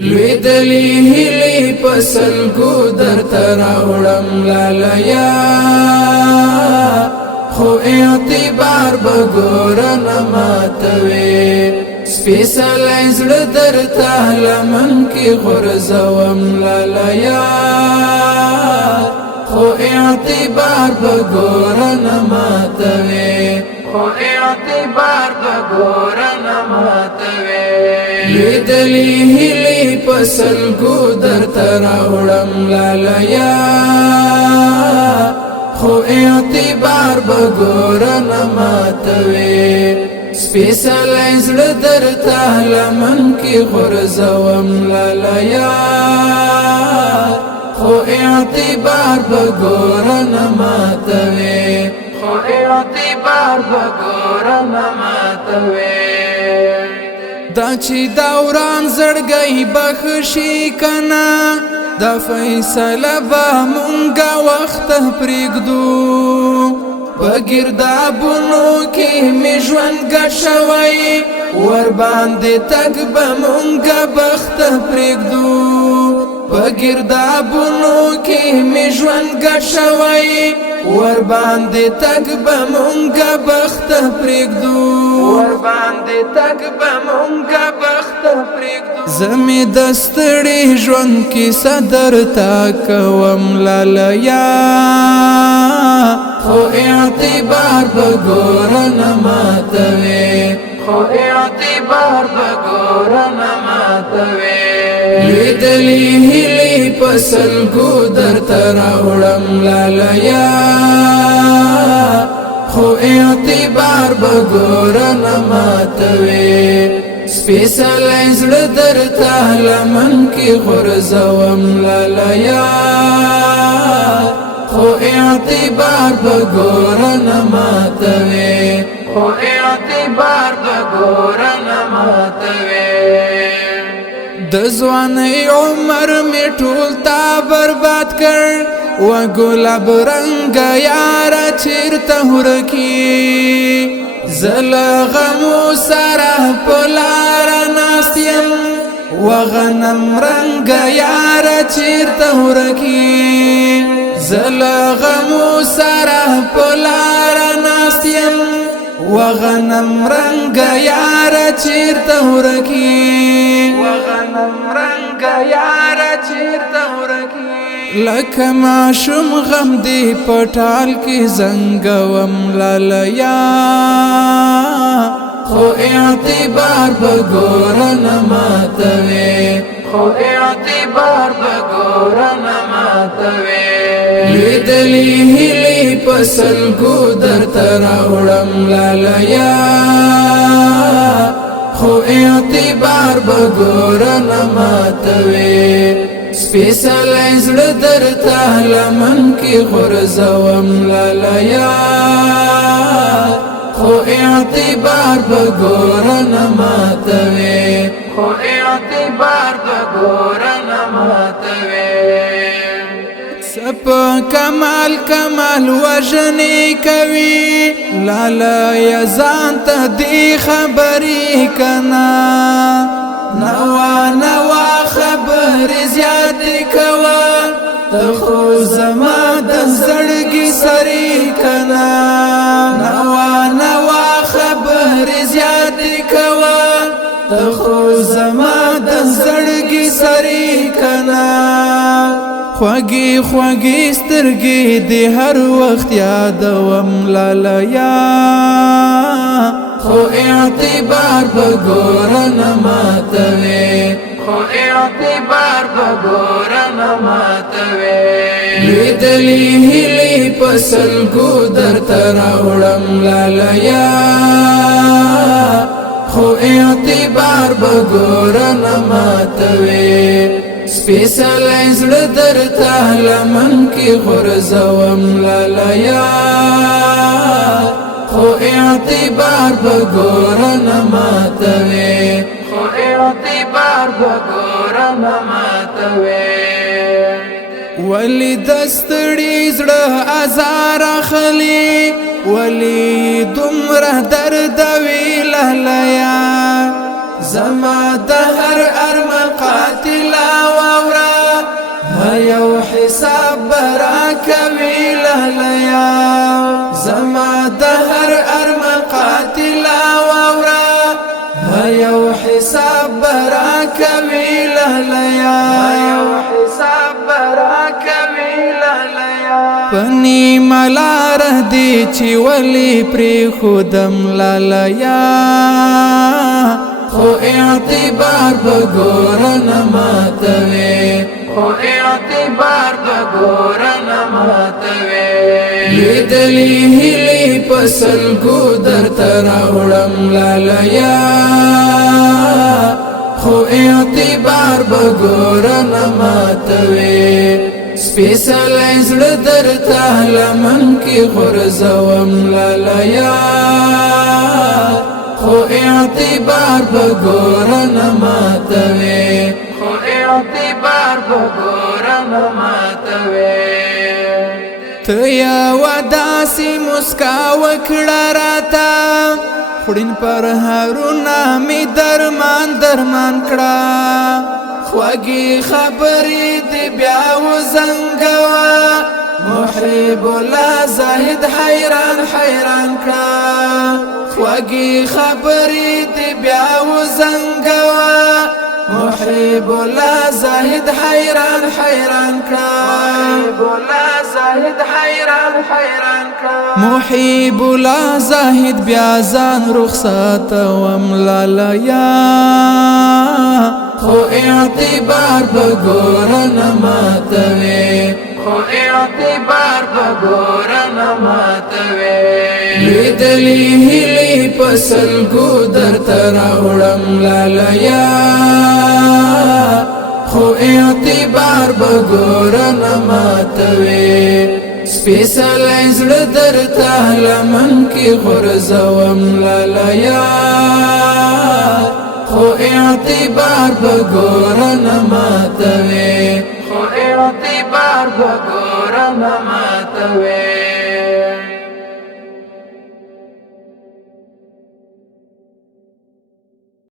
لویدلی هلی پسلگو در تراوڑم لالیا خو اعتبار بگورن ماتوی سپیسلی زړه درته لمن کی غرزوم لالیا خو اعتبار بگورن ماتوی خو اعتبار بگورن ماتوی لویدلی هلی پسلگو در تراوڑم لالیا خو اعتبار بگورن ماتوی سپیسلی زړه درته لمن کی غرزوم لالیا خو اعتبار بگورن ماتوی خو اعتبار بگورن ماتوی دا چې دوران زړګي بخشي کنا دا فیصله به مونږه وخت پرېږدو بګردابونو کې مې ژوند ګډ شوی ور باندې تګ به مونږه بخت پرېږدو بګردابونو کې مې ژوند ګډ شوی ور باندې تګ به مونږه بخت پرېږدو ور باندې تګ به مونږه بخت پرېږدو زمې د ستړي ژوند کې صدر تا کوم لالیا خو اعتبار بگورن ماتوی خو اعتبار بگورن ماتوی لویدلی هلی پسلگو در تراوڑم لالیا خو اعتبار بگورن ماتوی سپیسلی زړه درته لمن کی غرزوم لالیا خو اعتبار بگورن ماتوی خو اعتبار بگورن ماتوی د ځوانۍ عمر می ټول تا برباد کړ و ګلاب رنگ یار چیرته ورکی زل غمو سره پلار ناستیم و غنم رنگ یار چیرته ورکی زل غمو سره پلار ناستیم و غنم رنگ یار چیرته ورکی و غنم رنگ یار چیرته ورکی لکه ماشوم غم دی پټال کې زنګوم لالیا خو اعتبار بگورن ماتوی خو اعتبار بگورن ماتوی لویدلی هلی پسلگو در تراوڑم لالیا خو اعتبار بگورن ماتوی سپیسلی زړه درته لمن کی غرزوم لالیا خو اعتبار بگورن ماتوی خو اعتبار بگورن ماتوی سپ کمال کمال وجنی کوي لالا ځان ته دی خبرې کنا نوا نوا خبر زیات کوا ته خو زما د زړګي سری کنا نوا نوا خبر زیات کوا ته خو زما د زړګي سری کنا خوږی خوږی سترګې دې هر وخت یادوم لالیا خو اعتبار بگورن ماتوی خو اعتبار بگورن ماتوی لویدلی هلی پسلگو در تراوڑم لالیا خو اعتبار بگورن ماتوی سپیسلی زړه درته لمن کی غرزوم لالیا خو اعتبار بگورن ماتوی خو اعتبار بگورن ماتوی ولی دستړي زړه ازار خلی ولی دومره درد وی لالیا زما د هر ارمان قاتل لالیا زما د هر ارمان قاتلا واورا یو حساب برا کوي لالیا یو حساب برا کوي لالیا پنی ملار دی چې ولی پری خودم لالیا خو اعتبار بګورن ماتوي خو اعتبار بګورن ماتوي لیدلی هلی پسل کو در تراوړم لالیا خو اعتبار بګورن ماتوي سپیشلایزډ درته لمن کې غرزوم لالیا خو اعتبار بګورن ماتوي خو اعتبار بګورن ماتوي ته یا وداسي مسکا وکړه راته خړین پر هارونه می درمان درمان کړه خوږی خبرې دی بیا وزنګوا محب الله زاهد حیران حیران کړه خوږی خبرې دی بیا وزنګوا محب الله زاهد حیران حیران کړه محب الله زاهد حیران حیران کړه محب الله زاهد بیا ځان رخصت وم لالیا خو اعتبار بګورن ماتوي خو اعتبار بګورن ماتوي لیدلی هلی پسل کو در تراوړم لالیا خو اعتبار بګورن ماتوي سپیشلایزډ درته لمن کې غرزوم لالیا خو اعتبار بګورن ماتوي خو اعتبار بګورن ماتوي